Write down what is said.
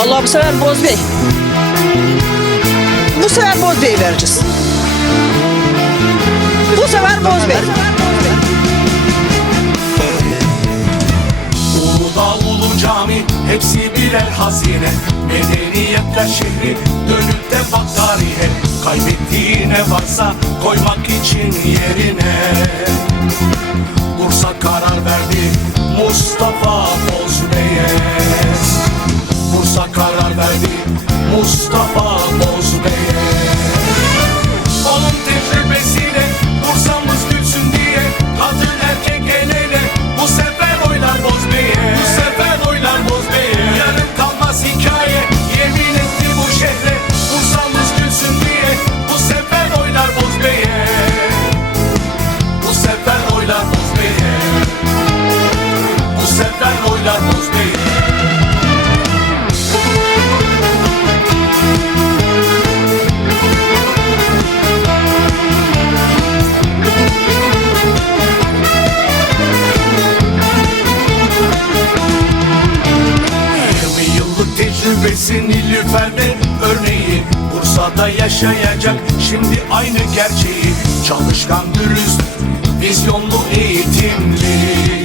Vallahi bu sefer Boz Bey. Bu sefer Boz Bey vereceğiz. Bu sefer Boz Bey. Uludağ Ulu Cami hepsi birer hazine Medeniyetler şehri dönüp de bak tarihe Kaybettiği ne varsa koymak için yerine Bursa karar verdi Mustafa Bursa karar verdi. Mustafa Bozbey'e tecrübesi Nilüfer'de örneği Bursa'da yaşayacak. Şimdi aynı gerçeği. Çalışkan, dürüst, vizyonlu, eğitimli